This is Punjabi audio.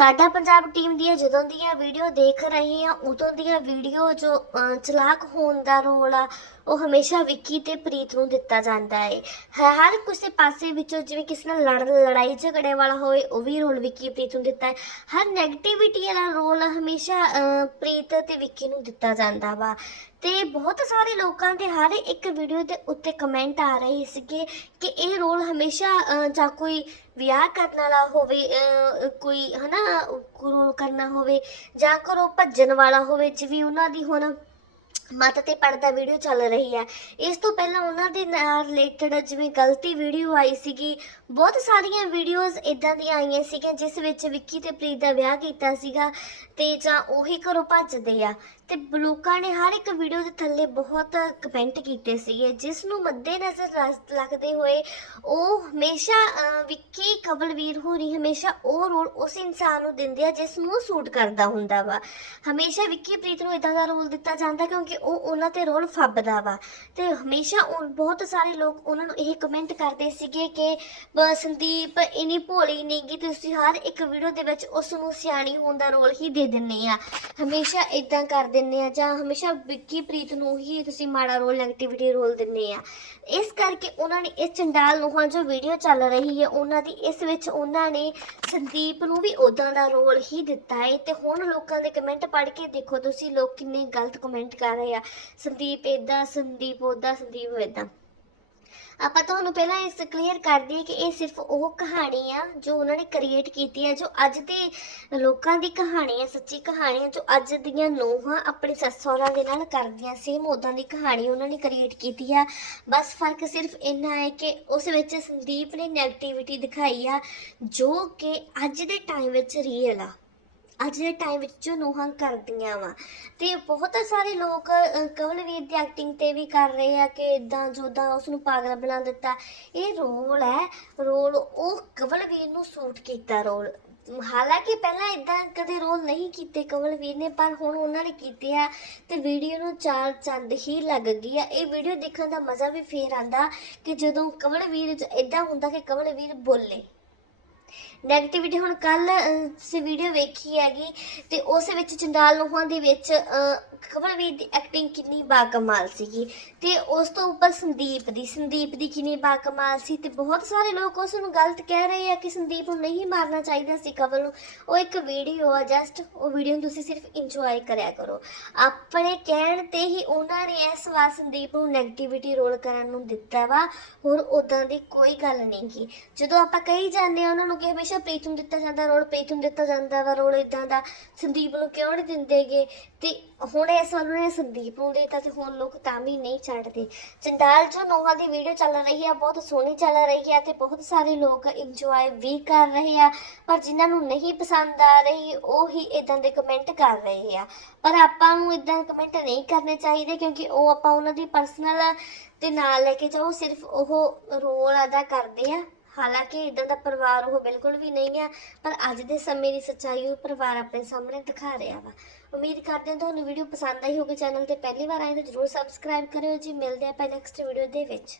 ਸਾਡਾ ਪੰਜਾਬ ਟੀਮ ਦੀਆਂ ਜਦੋਂ ਦੀਆਂ ਵੀਡੀਓ ਦੇਖ ਰਹੇ ਆ ਉਦੋਂ ਦੀਆਂ ਵੀਡੀਓ ਜੋ ਚਲਾਕ ਹੋਣ ਦਾ ਰੋਲ ਆ, ਉਹ ਹਮੇਸ਼ਾ ਵਿੱਕੀ ਤੇ ਪ੍ਰੀਤ ਨੂੰ ਦਿੱਤਾ ਜਾਂਦਾ ਹੈ, ਹਰ ਕਿਸੇ ਪਾਸੇ ਵਿੱਚੋਂ ਜਿਵੇਂ ਕਿਸੇ ਨਾਲ ਲੜ, ਲੜਾਈ ਝਗੜੇ ਵਾਲਾ ਹੋਵੇ, ਉਹ ਵੀ ਰੋਲ ਵਿੱਕੀ ਪ੍ਰੀਤ ਨੂੰ ਦਿੱਤਾ ਹੈ ਹਰ 네ਗੇਟਿਵਿਟੀ ਵਾਲਾ ਰੋਲ ਹਮੇਸ਼ਾ ਪ੍ਰੀਤ ਤੇ ਵਿੱਕੀ ਨੂੰ ਦਿੱਤਾ ਜਾਂਦਾ ਵਾ। ਤੇ ਬਹੁਤ ਸਾਰੇ ਲੋਕਾਂ ਦੇ ਹਰ ਇੱਕ ਵੀਡੀਓ ਦੇ ਉੱਤੇ ਕਮੈਂਟ ਆ ਰਹੇ ਸੀਗੇ ਕਿ ਇਹ ਰੋਲ ਹਮੇਸ਼ਾ ਜਾਂ ਕੋਈ ਵਿਆਹ ਕਰਨ ਵਾਲਾ ਹੋਵੇ ਅਹ, ਕੋਈ ਹਨਾ ਰੋਲ ਕਰਨਾ ਹੋਵੇ ਜਾਂ ਕਰੋ ਭੱਜਣ ਵਾਲਾ ਹੋਵੇ ਜਿਵੇਂ ਉਹਨਾਂ ਦੀ ਹੁਣ ਮਤ ਤੇ ਪੜਦਾ ਵੀਡੀਓ ਚੱਲ ਰਹੀ ਹੈ। ਇਸ ਤੋਂ ਪਹਿਲਾਂ ਉਹਨਾਂ ਦੇ ਨਾਲ ਰਿਲੇਟਡ ਜਿਵੇਂ ਗਲਤੀ ਵੀਡੀਓ ਆਈ ਸੀਗੀ ਬਹੁਤ ਸਾਰੀਆਂ ਵੀਡੀਓਜ਼ ਇਦਾਂ ਦੀਆਂ ਆਈਆਂ ਸੀਗੀਆਂ ਜਿਸ ਵਿੱਚ ਵਿੱਕੀ ਤੇ ਪ੍ਰੀਤ ਦਾ ਵਿਆਹ ਕੀਤਾ ਸੀਗਾ ਤੇ ਜਾਂ ਉਹੀ ਘਰੋਂ ਭੱਜਦੇ ਆ। ਤੇ ਲੋਕਾਂ ਨੇ ਹਰ ਇੱਕ ਵੀਡੀਓ ਦੇ ਥੱਲੇ ਬਹੁਤ ਕਮੈਂਟ ਕੀਤੇ ਸੀਗੇ ਜਿਸ ਨੂੰ ਮੱਦੇਨਜ਼ਰ ਰਸ- ਰੱਖਦੇ ਹੋਏ ਉਹ ਹਮੇਸ਼ਾ ਅਹ, ਵਿੱਕੀ ਕਬਲਵੀਰ ਹੋਰੀ ਹਮੇਸ਼ਾ ਉਹ ਰੋਲ ਉਸ ਇਨਸਾਨ ਨੂੰ ਦਿੰਦੇ ਆ ਜਿਸ ਨੂੰ ਸੂਟ ਕਰਦਾ ਹੁੰਦਾ ਵਾ। ਹਮੇਸ਼ਾ ਵਿੱਕੀ ਪ੍ਰੀਤ ਨੂੰ ਇਦਾਂ ਦਾ ਰੋਲ ਦਿੱਤਾ ਜਾਂਦਾ ਕਿਉਂਕਿ ਉਹ ਉਹਨਾਂ ਤੇ ਰੋਲ ਫੱਬਦਾ ਵਾ। ਤੇ ਹਮੇਸ਼ਾ ਉਹ ਬਹੁਤ ਸਾਰੇ ਲੋਕ ਉਹਨਾਂ ਨੂੰ ਇਹ ਕਮੈਂਟ ਕਰਦੇ ਸੀਗੇ ਕਿ ਸੰਦੀਪ, ਇਨੀ ਭੋਲੀ ਨਹੀਂ ਗੀ, ਤੁਸੀਂ ਹਰ ਇੱਕ ਵੀਡੀਓ ਦੇ ਵਿੱਚ ਉਸ ਨੂੰ ਸਿਆਣੀ ਹੋਣ ਦਾ ਰੋਲ ਹੀ ਦੇ ਦਿੰਨੇ ਆ। ਹਮੇਸ਼ਾ ਇਦਾਂ ਕਰ ਦਿੰਨੇ ਆ ਜਾਂ ਹਮੇਸ਼ਾ ਵਿੱਕੀ, ਪ੍ਰੀਤ ਨੂੰ ਹੀ ਤੁਸੀਂ ਮਾੜਾ ਰੋਲ ਨੈਗੇਟਿਵਿਟੀ ਰੋਲ ਦਿੰਨੇ ਆ। ਇਸ ਕਰਕੇ ਉਹਨਾਂ ਨੇ ਇਸ ਚੰਡਾਲ ਨੂੰਹਾਂ ਜੋ ਵੀਡੀਓ ਚੱਲ ਰਹੀ ਹੈ, ਉਹਨਾਂ ਦੀ, ਇਸ ਵਿੱਚ ਉਹਨਾਂ ਨੇ ਸੰਦੀਪ ਨੂੰ ਵੀ ਉਦਾਂ ਦਾ ਰੋਲ ਹੀ ਦਿੱਤਾ ਹੈ ਤੇ ਹੁਣ ਲੋਕਾਂ ਦੇ ਕਮੈਂਟ ਪੜ੍ਹ ਕੇ ਦੇਖੋ ਤੁਸੀਂ ਲੋਕ ਕਿੰਨੇ ਗਲਤ ਕਮੈਂਟ ਕਰ ਰਹੇ ਆ। ਸੰਦੀਪ ਇਦਾਂ ਸੰਦੀਪ ਉਦਾਂ ਸੰਦੀਪ ਇਦਾਂ ਆਪਾਂ ਤੁਹਾਨੂੰ ਪਹਿਲਾਂ ਇਸ ਕਲੀਅਰ ਕਰ ਦਈਏ ਕਿ ਇਹ ਸਿਰਫ ਉਹ ਕਹਾਣੀ ਆ ਜੋ ਉਹਨਾਂ ਨੇ ਕ੍ਰੀਏਟ ਕੀਤੀ ਹੈ ਜੋ ਅੱਜ ਦੇ ਲੋਕਾਂ ਦੀ ਕਹਾਣੀ ਹੈ ਸੱਚੀ ਕਹਾਣੀ ਹੈ ਜੋ ਅੱਜ ਦੀਆਂ ਨੂੰਹਾਂ ਆਪਣੇ ਸੱਸ ਸਹੁਰਾ ਦੇ ਨਾਲ ਕਰਦੀਆਂ ਸੇਮ ਉਦਾਂ ਦੀ ਕਹਾਣੀ ਉਹਨਾਂ ਨੇ ਕ੍ਰੀਏਟ ਕੀਤੀ ਆ। ਬਸ ਫ਼ਰਕ ਸਿਰਫ ਇੰਨਾ ਹੈ ਕਿ ਉਸ ਵਿੱਚ ਸੰਦੀਪ ਨੇ ਨੈਗੇਟਿਵਿਟੀ ਦਿਖਾਈ ਆ, ਜੋ ਕਿ ਅੱਜ ਦੇ ਟਾਈਮ ਵਿੱਚ ਰੀਅਲ ਆ। ਅੱਜ ਦੇ ਟਾਈਮ ਵਿੱਚ ਜੋ ਨੂੰਹਾਂ ਕਰਦੀਆਂ ਵਾ। ਤੇ ਬਹੁਤ ਸਾਰੇ ਲੋਕ ਅਹ, ਕਮਲਵੀਰ ਦੀ ਐਕਟਿੰਗ ਤੇ ਵੀ ਕਰ ਰਹੇ ਆ ਕਿ ਇਦਾਂ ਜੋਦਾਂ ਉਸ ਨੂੰ ਪਾਗਲ ਬਣਾ ਦਿੱਤਾ। ਇਹ ਰੋਲ ਹੈ ਰੋਲ ਉਹ ਕਮਲਵੀਰ ਨੂੰ ਸੂਟ ਕੀਤਾ ਰੋਲ ਹਾਲਾਂਕਿ ਪਹਿਲਾਂ ਇਦਾਂ ਕਦੇ ਰੋਲ ਨਹੀਂ ਕੀਤੇ ਕਮਲਵੀਰ ਨੇ ਪਰ ਹੁਣ ਉਹਨਾਂ ਨੇ ਕੀਤੇ ਆ ਤੇ ਵੀਡੀਓ ਨੂੰ ਚਾਰ ਚੰਦ ਹੀ ਲੱਗ ਗਈ ਆ। ਇਹ ਵੀਡੀਓ ਦੇਖਣ ਦਾ ਮਜ਼ਾ ਵੀ ਫੇਰ ਆਂਦਾ ਕਿ ਜਦੋਂ ਕਮਲਵੀਰ ਇਦਾਂ ਹੁੰਦਾ ਕਿ ਕਮਲਵੀਰ ਬੋਲੇ। ਨੈਗੇਟਿਵਿਟੀ ਹੁਣ ਕੱਲ ਤੁਸੀਂ ਵੀਡੀਓ ਵੇਖੀ ਹੈਗੀ ਤੇ ਉਸ ਵਿੱਚ ਚੰਡਾਲ ਲੋਹਾਂ ਦੇ ਵਿੱਚ ਅਹ, ਕਮਲਵੀਰ ਦੀ ਐਕਟਿੰਗ ਕਿੰਨੀ ਬਾਕਮਾਲ ਸੀਗੀ ਤੇ ਉਸ ਤੋਂ ਉੱਪਰ ਸੰਦੀਪ ਦੀ ਸੰਦੀਪ ਦੀ ਕਿੰਨੀ ਬਾਕਮਾਲ ਸੀ ਤੇ ਬਹੁਤ ਸਾਰੇ ਲੋਕ ਉਸ ਨੂੰ ਗਲਤ ਕਹਿ ਰਹੇ ਆ ਕਿ ਸੰਦੀਪ ਨੂੰ ਨਹੀਂ ਮਾਰਨਾ ਚਾਹੀਦਾ ਸੀ ਕਮਲ ਨੂੰ। ਉਹ ਇੱਕ ਵੀਡੀਓ ਆ ਜਸਟ ਉਹ ਵੀਡੀਓ ਨੂੰ ਤੁਸੀਂ ਸਿਰਫ ਇੰਜੋਏ ਕਰਿਆ ਕਰੋ। ਆਪਣੇ ਕਹਿਣ ਤੇ ਹੀ ਉਹਨਾਂ ਨੇ ਇਸ ਵਾਰ ਸੰਦੀਪ ਨੂੰ ਨੈਗੇਟਿਵਿਟੀ ਰੋਲ ਕਰਨ ਨੂੰ ਦਿੱਤਾ ਵਾ। ਹੋਰ ਉਦਾਂ ਦੀ ਕੋਈ ਗੱਲ ਨਹੀਂ ਕੀ ਜਦੋਂ ਆਪਾਂ ਕਹੀ ਜਾਂਦੇ ਆ ਉਹਨਾਂ ਨੂੰ ਕਿ ਹਮੇਸ਼ਾ ਪ੍ਰੀਤ ਨੂੰ ਦਿੱਤਾ ਜਾਂਦਾ, ਰੋਲ ਪ੍ਰੀਤ ਨੂੰ ਦਿੱਤਾ ਜਾਂਦਾ ਵਾ, ਰੋਲ ਇਦਾਂ ਦਾ ਸੰਦੀਪ ਨੂੰ ਕਿਉਂ ਨਹੀਂ ਦਿੰਦੇਗੇ ਤੇ ਹੁਣ ਇਸ ਵਾਰ ਉਹਨਾਂ ਸੰਦੀਪ ਨੂੰ ਦੇਤਾ ਤੇ ਹੁਣ ਲੋਕ ਤਾਂ ਵੀ ਨਹੀਂ ਛੱਡਦੇ। ਚੰਡਾਲ ਜੋ ਨੋਹਾ ਦੀ ਵੀਡੀਓ ਚੱਲ ਰਹੀ ਆ, ਬਹੁਤ ਸੋਹਣੀ ਚੱਲ ਰਹੀ ਆ ਤੇ ਬਹੁਤ ਸਾਰੇ ਲੋਕ ਇੰਜੋਏ ਵੀ ਕਰ ਰਹੇ ਆ, ਪਰ ਜਿਨ੍ਹਾਂ ਨੂੰ ਨਹੀਂ ਪਸੰਦ ਆ ਰਹੀ, ਉਹ ਹੀ ਇਦਾਂ ਦੇ ਕਮੈਂਟ ਕਰ ਰਹੇ ਆ। ਪਰ ਆਪਾਂ ਨੂੰ ਇਦਾਂ ਕਮੈਂਟ ਨਹੀਂ ਕਰਨੇ ਚਾਹੀਦੇ ਕਿਉਂਕਿ ਉਹ ਆਪਾਂ ਉਹਨਾਂ ਦੀ ਪਰਸਨਲ ਦੇ ਨਾਲ ਲੈ ਕੇ ਜਾਓ, ਸਿਰਫ ਉਹ ਰੋਲ ਅਦਾ ਕਰਦੇ ਆ। ਹਾਲਾਂਕਿ ਇਦਾਂ ਦਾ ਪਰਿਵਾਰ ਉਹ ਬਿਲਕੁਲ ਵੀ ਨਹੀਂ ਆ, ਪਰ ਅੱਜ ਦੇ ਸਮੇਂ ਦੀ ਸੱਚਾਈ ਉਹ ਪਰਿਵਾਰ ਆਪਣੇ ਸਾਹਮਣੇ ਦਿਖਾ ਰਿਹਾ ਵਾ। ਉਮੀਦ ਕਰਦੇ ਹਾਂ ਤੁਹਾਨੂੰ ਵੀਡੀਓ ਪਸੰਦ ਆਈ ਹੋਵੇ ਚੈਨਲ ਤੇ। ਪਹਿਲੀ ਵਾਰ ਆਏ ਤਾਂ ਜਰੂਰ ਸਬਸਕ੍ਰਾਈਬ ਕਰਿਓ ਜੀ। ਮਿਲਦੇ ਆਪਾਂ ਨੈਕਸਟ ਵੀਡੀਓ ਦੇ ਵਿੱਚ।